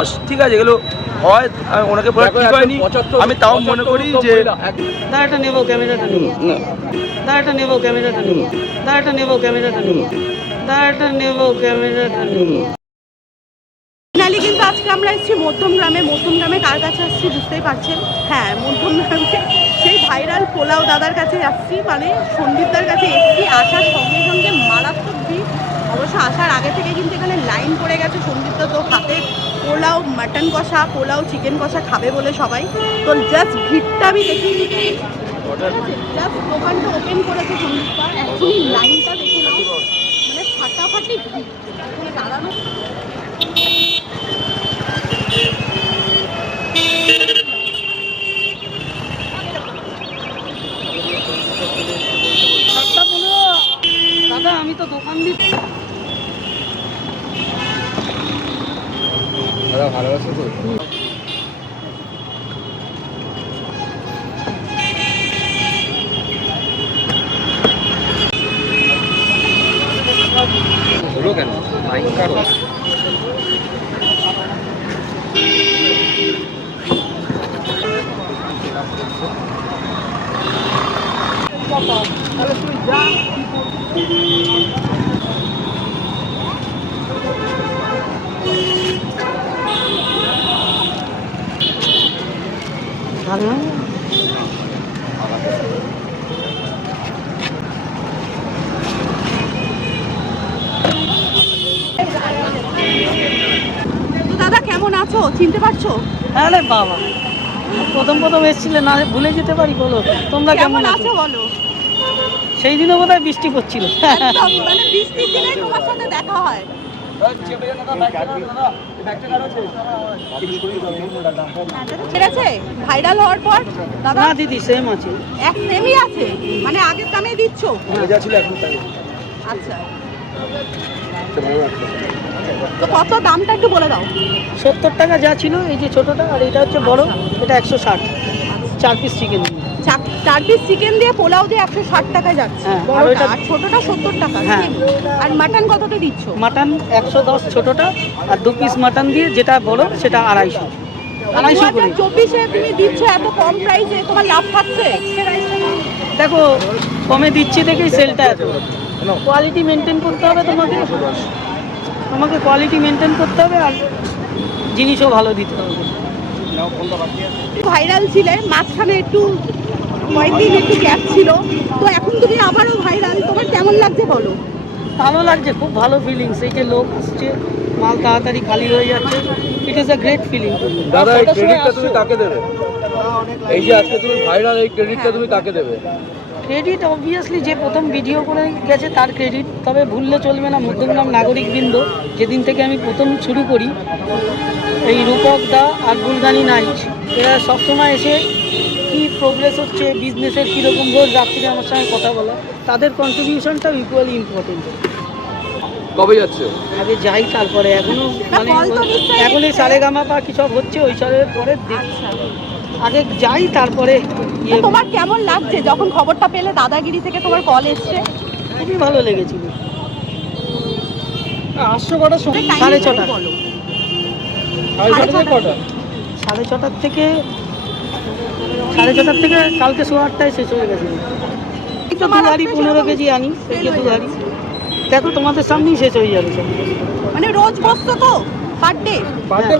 ঠিক আছে, এগুলো হয় ওনাকে বলা ঠিক হয়নি। আমি তাও মনে করি যে দাঁড়াটা নেবো, ক্যামেরাটা নেবো, দাঁড়াটা নেবো, ক্যামেরাটা নেবো, দাঁড়াটা নেবো, ক্যামেরাটা নেবো, দাঁড়াটা নেবো, ক্যামেরাটা নেবো। ফাইনালি কিন্তু আজকে আমরা এসেছি মধ্যমগ্রামে কার কাছে আসছি বুঝতেই পারছেন। হ্যাঁ, মধ্যমগ্রামে সেই ভাইরাল পোলাও দাদার কাছে আসছি, মানে সন্দীপদার কাছে এসেছি। আসার সঙ্গে সঙ্গে মারাত্মক ভিড়। অবশ্য আসার আগে থেকে কিন্তু এখানে লাইন পড়ে গেছে। সন্দীপদা তো হাতে পোলাও, মাটন কষা, পোলাও, চিকেন কষা খাবে বলে সবাই। তো জাস্ট ভিড়টা আমি দেখিয়ে দিচ্ছি। জাস্ট দোকানটা ওপেন করেছে সন্দীপদা, অ্যাকচুয়ালি লাইনটা দেখে নাও, মানে ফাটাফাটি ভিড়। এখানে দাঁড়ানো দাদা, আমি তো দোকান দিচ্ছি। দাদা ভালোবাসে তো হলো কেন মাইক কারো তাহলে তুই যা, ভালো দাদা কেমন আছো, চিনতে পারছো? আরে বাবা, প্রথম এসেছিলে না, ভুলে যেতে পারি? বলো তোমরা কেমন আছো? বলো। সেই দিনও বোধহয় বৃষ্টি পড়ছিল। একদম, মানে বৃষ্টির দিনে তোমার সাথে দেখা হয়। ঠিক আছে, ভাইরাল হওয়ার পর দাদা না দিদি, সেম আছে, এক সেমই আছে, মানে আগের দামে দিচ্ছ? যা ছিল এখন তাই। আচ্ছা, তো কত দামটা একটু বলে দাও। 70 টাকা যা ছিল, এই যে ছোটটা, আর এটা হচ্ছে বড়, এটা 160। 4 পিস চিকেন। 4 পিস চিকেন দিয়ে পোলাও দিয়ে 160 টাকায় যাচ্ছে। হ্যাঁ, বড়টা আর ছোটটা 70 টাকা। হ্যাঁ। আর মাটন কতটা দিচ্ছ? মাটন 110 ছোটটা, আর 2 পিস মাটন দিয়ে যেটা বড় সেটা 250। 250 করে। 2024-এ তুমি দিচ্ছ এত কম প্রাইসে, তোমার লাভ থাকছে? দেখো, কমে দিচ্ছি দেখেই সেলটা এত। কোয়ালিটি মেনটেন করতে হবে তোমাকে কোয়ালিটি মেনটেন করতে হবে, আর জিনিসও ভালো দিতে হবে। ভাইরাল ছিলে, মাঝখানে একটু কয়েকদিন একটু গ্যাপ ছিল, তো এখন তুমি আবারও ভাইরাল, তোমার কেমন লাগছে বলো? ভালো লাগছে, খুব ভালো ফিলিংস। এই যে লোক আসছে, মাল তাড়াতাড়ি খালি হয়ে যাচ্ছে, it is a great feeling. দাদা, এই ক্রেডিটটা তুমি কাকে দেবে? এই যে আজকে তুমি ভাইরাল, এই ক্রেডিটটা তুমি কাকে দেবে? ক্রেডিট অবভিয়াসলি যে প্রথম ভিডিও করে গেছে তার ক্রেডিট, তবে ভুললে চলবে না মধ্যমগ্রাম নাগরিকবৃন্দ। যেদিন থেকে আমি প্রথম শুরু করি, এই রূপক দা আর বুলগানি নাইট, এরা সবসময় এসে কী প্রোগ্রেস হচ্ছে, বিজনেসের কীরকম, রোজ রাত্রিরে আমার সঙ্গে কথা বলা, তাদের কন্ট্রিবিউশনটাও ইকুয়ালি ইম্পর্টেন্ট। কবে যাচ্ছে? আগে যাই, তারপরে এখনও মানে এখন এই সারেগামা বা কী সব হচ্ছে, ওই সবের পরে আগে যাই, তারপরে তোমার কেমন লাগছে যখন খবরটা পেলে দাদাগিরি থেকে তোমার কল এসছে? খুবই ভালো লেগেছিল। আসছো কটার সময়? 6:30। বলো। 6:30 থেকে 6:30 থেকে কালকে 8:30 শেষ হয়ে গেছে। তো 2 গাড়ি 15 কেজি আনি, থেকে 2 গাড়ি, দেখো তোমাদের সামনেই শেষ হয়ে যাবে সব। মানে রোজ বসতো তো পার ডে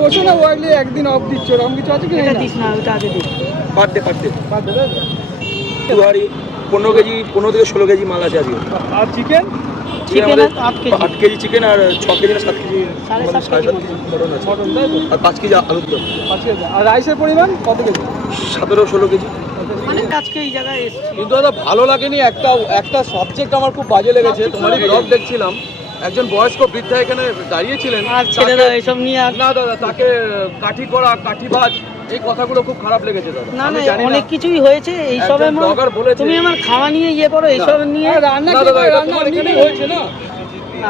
বসে না, ওয়াইলি একদিন অফ দিচ্ছে, ওরকম কিছু আছে কি? এটা দিস না, ওটা আগে দিস। পার ডে 2 গাড়ি 15 কেজি, 15 থেকে 16 কেজি মাল আছে আজকে। আর চিকেন? চিকেন 8 কেজি চিকেন, আর 6 কেজি না 7 কেজি, 7.5 কেজি মটন আছে, আর 5 কেজি আলুর দম। আর রাইসের পরিমাণ কত কেজি? 17-16 কেজি। মানে আজকে এই জায়গায় এসেছি। কিন্তু দাদা ভালো লাগেনি, একটা সাবজেক্ট আমার খুব বাজে লেগেছে। তোমারই ব্লগ দেখছিলাম, একজন বয়স্ক বৃদ্ধা এখানে দাঁড়িয়েছিলেন, আর ছেড়ে দাও এসব নিয়ে। আর না দাদা, তাকে কাঠি করা, কাঠিবাজ, এই কথাগুলো খুব খারাপ লেগেছে দাদা। না আমি না, জানি অনেক কিছুই হয়েছে এইসবের মধ্যে। ব্লগার বলেছে তুমি আমার খাওয়া নিয়ে ইয়ে করো, এইসব নিয়ে রান্না তোমার এখানে হয়েছে না,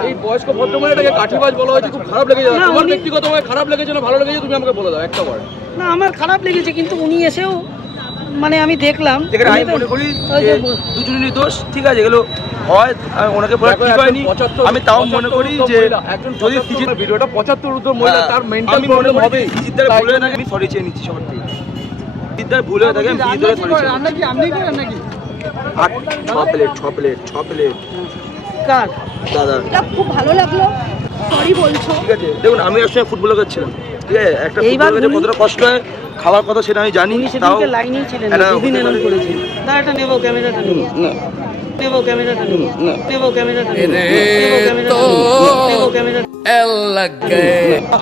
এই বয়স্ক ভদ্রমহিলাটাকে কাঠিবাজ বলা হয়েছে, খুব খারাপ লেগেছে। না, তোমার উনি- ব্যক্তিগতভাবে খারাপ লেগেছে না ভালো লেগেছে, তুমি আমাকে বলে দাও একটা বার। না, আমার খারাপ লেগেছে, কিন্তু উনি এসেও মানে আমি দেখলাম যেখানে আমি উনি তো- মনে করি ওই যে যে দুজনেরই দোষ, ঠিক আছে, এগুলো হয় ওনাকে বলা ঠিক হয়নি, আমি তাও মনে করি যে যদি ভিডিওটা 75 ঊর্ধ্ব মহিলা, তার মেন্টাল আমি মনে প্রবলেম করি হবে। সিদ্ধার ভুল হয়ে থাকে, আমি সরি চেয়ে নিচ্ছি সবার থেকে। সিদ্ধার ভুল হয়ে থাকে, আমি সিদ্ধার সরি চেয়ে নিচ্ছি। আর 6 প্লেট কার দাদা, এটা খুব ভালো লাগলো, সরি বলছো। ঠিক আছে। দেখুন আমি একসময় ফুটবল করছিলাম, ঠিক আছে, একটা এইবার ফুটবল উনি- কতটা কষ্ট হয়, খাওয়ার কথা সেটা আমি জানি, উনি তাও সেদিনকে লাইনেই ছিলেন না, এটা দুদিন হতে এরকম পারে। করেছে। দাঁড়াটা নেবো, ক্যামেরাটা নেবো, নেবো ক্যামেরাটা নেবো, নেবো ক্যামেরাটা নেবো, নেবো ক্যামেরাটা নেবো, নেবো ক্যামেরাটা।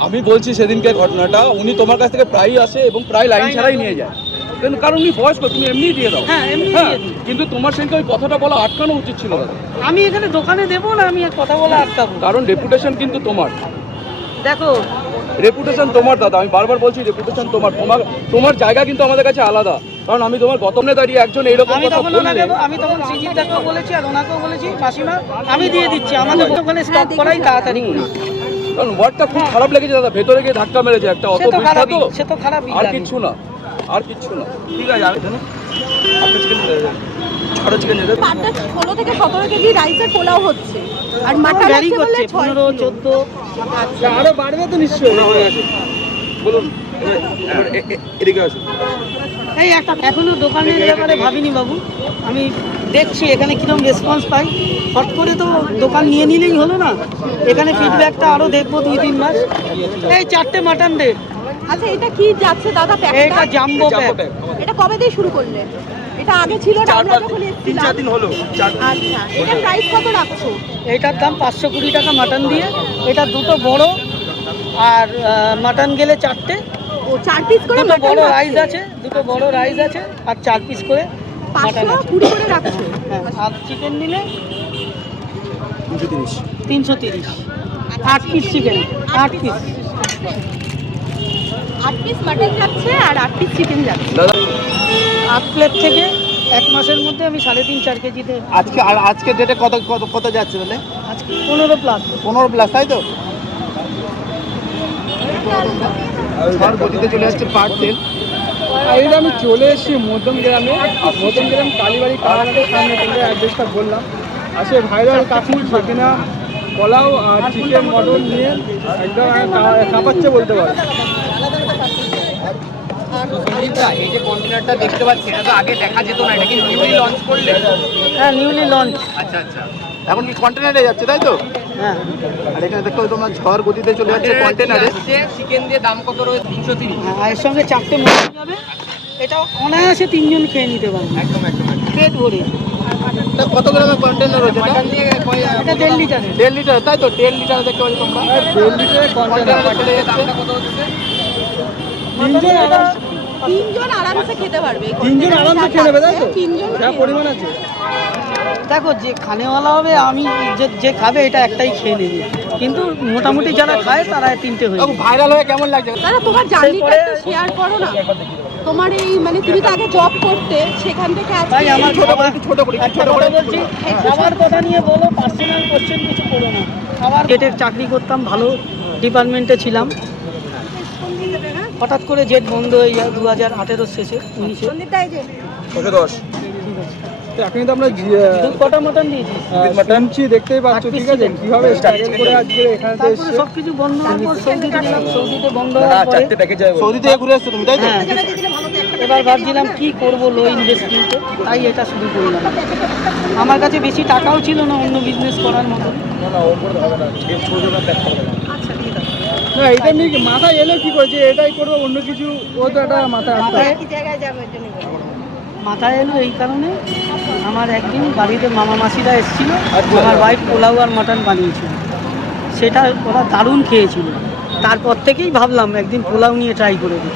আমি বলছি সেদিনকে ঘটনাটা, উনি তোমার কাছ থেকে প্রায়ই আসে এবং প্রায় লাইন ছাড়াই নিয়ে যায়, কারণ উনি বয়স্ক, তুমি এমনি দিয়ে দাও। হ্যাঁ, এমনি হ্যাঁ, দিয়ে দিই। কিন্তু তোমার সেদিনকে ওই কথাটা বলা আটকানো উচিত ছিল দাদা, আমি এখানে দোকানে দেবো না, আমি আর কথা বলে আটকাবো? কারণ রেপুটেশন কিন্তু তোমার, দেখো রেপুটেশন তোমার দাদা, আমি বারবার বলছি রেপুটেশন তোমার, তোমার জায়গা কিন্তু আমাদের কাছে আলাদা, কারণ আমি তোমার গতমনে দাঁড়িয়ে একজন এইরকম আমি কথা তখন বললে, ওনাকে, আমি তখন সৃজিতদাকেও বলেছি আর ওনাকেও বলেছি, মাসিমা আমি দিয়ে দিচ্ছি, আমাদের ওখানে স্টপ করাই তাড়াতাড়ি করি। কারণ ওয়ার্ডটা খুব খারাপ লেগেছে দাদা, ভেতরে গিয়ে ধাক্কা মেরেছে একটা, অত সে তো বৃদ্ধা খারাপই, তো, সে তো খারাপই আর জানি। কিচ্ছু না, আর কিচ্ছু না। ঠিক আছে, আমি জানি আপনার চিকেন ছটা চিকেন যেতে পাটটা 16 থেকে 17 কেজি রাইসের পোলাও হচ্ছে, আর মাটন ভ্যারি হচ্ছে বলে করছে, 6 15, 14। আরো বাড়বে তো নিশ্চয়ই। হয়ে গেছে, বলুন এবার এদিকে আসুন। এই একটা এখনো দোকানের ব্যাপারে ভাবিনি বাবু, আমি দেখছি এখানে কিরকম রেসপন্স পাই, হট করে তো দোকান নিয়ে নিলেই হলো না, এখানে ফিডব্যাকটা আরও দেখবো 2-3 মাস। এই 4টে মাটন দে, আচ্ছা এটা কি যাচ্ছে দাদা এটা প্যাকটা? Jumbo pack. এটা কবে দিয়ে শুরু করলে? এটা আগে ছিল না, আমরা যখন 3-4 এসেছিলাম। দিন হলো। আচ্ছা, এটা প্রাইস কত রাখছো? এটার দাম 520 টাকা মাটন দিয়ে, এটা দুটো বড় আর মাটন গেলে 4টে, ও 4 পিস করে দুটো মাটন বড় রাখছো। রাইস আছে, দুটো বড় রাইস আছে আর 4 পিস করে মাটন আছে। 520 করে রাখছো। হ্যাঁ, আর চিকেন নিলে 330। 330, 8 piece chicken, 8 piece. 8 piece mutton যাচ্ছে আর 8 পিস চিকেন যাচ্ছে। দাদা 8 প্লেট থেকে 1 মাসের মধ্যে আমি 3.5-4 কেজিতে আজকে ডেটে কত যাচ্ছে তাহলে? আজকে 15 প্লাস। 15 প্লাস, তাই তো? ঝড় গতিতে চলে যাচ্ছে পার্ট সেল। এইটা আমি চলে এসেছি মধ্যম গ্রামে, মধ্যম গ্রাম কালীবাড়ি কালীবাড়ির সামনে তোমরা অ্যাড্রেসটা বললাম, আসে ভাইরাল কাকু সেখানে পোলাও আর চিকেন মটন নিয়ে একদম কাঁপাচ্ছে বলতে পারো। এই যে কন্টেনারটা দেখতে পাচ্ছি, এটা তো আগে দেখা যেত না, এটা কি নিউলি লঞ্চ করলে? হ্যাঁ, নিউলি লঞ্চ। আচ্ছা, এখন কি কন্টেনারে যাচ্ছে, তাই তো? হ্যাঁ, আর এখানে দেখতে পাচ্ছ তোমরা ঝড় গতিতে চলে যাচ্ছে কন্টেনারে। চিকেন দিয়ে দাম কত রয়েছে? 330। হ্যাঁ, আর এর সঙ্গে 4টে মটন যাবে, এটা অনায়াসে 3 জন খেয়ে নিতে পারবে পেট ভরে। এটা কত গ্রামের কন্টেনার রয়েছে এটা? এটা 1.5 লিটারের। 1.5 লিটার, তাই তো? 1.5 লিটার দেখতে পাচ্ছ তোমরা। 1.5 লিটারের কন্টেনার। কন্টেনারে চলে যাচ্ছে। মটনে এটা 3 জন আরামসে খেতে পারবে। 3 জন আরামসে খেয়ে নেবে, তাই তো? 3 জন যা পরিমাণ আছে। দেখো, যে খানেওয়ালা হবে, আমি যে খাবে এটা একটাই খেয়ে নেবে, কিন্তু মোটামুটি যারা খায় তারা 3টে হয়ে যাবে। ভাইরাল হয়ে কেমন লাগছে? দাদা তোমার জার্নিটা এরপরে- একটু শেয়ার করো না। তোমার এই মানে তুমি তো আগে জব করতে, সেখান থেকে ভাই আজকে আমার ছোট করে, একটু ছোট করে, একটা কথা বলছি, খাবার কথা নিয়ে বলো, পার্সোনাল কোশ্চেন কিছু করো না। খাবার গেটের চাকরি করতাম, ভালো ডিপার্টমেন্টে ছিলাম, হঠাৎ করে জেট বন্ধ হয়ে যায় 2018 শেষে 19-এ। 610। তো এখন তো আমরা দুধ কটা মটন দিয়েছি, শুনছি, দেখতেই পাচ্ছ, ঠিক আছে, কিভাবে স্ট্রাগল করে আজকে এখানে তারপরে এসছে। সব কিছু বন্ধ হওয়ার পর সৌদিতে গেলাম, সৌদিতে বন্ধ না, হওয়ার পরে 4টে প্যাকেজ যাবে। সৌদি থেকে ঘুরে এসছো তুমি, তাই তো? হ্যাঁ, এবার ভাবছিলাম কি করব লো ইনভেস্টমেন্টে, তাই এটা শুরু করলাম। আমার কাছে বেশি টাকাও ছিল না অন্য বিজনেস করার মতো। না, এটা নিয়ে কি মাথায় এলো কি করে যে এটাই করবো, অন্য কিছু ও তো একটা মাথায় আসতে হবে। মাথায় এলো এই কারণে, আমার একদিন বাড়িতে মামা মাসিরা এসেছিল, আমার ওয়াইফ পোলাও আর মাটন বানিয়েছিল, সেটা ওরা দারুণ খেয়েছিল। তারপর থেকেই ভাবলাম একদিন পোলাও নিয়ে ট্রাই করে দিই।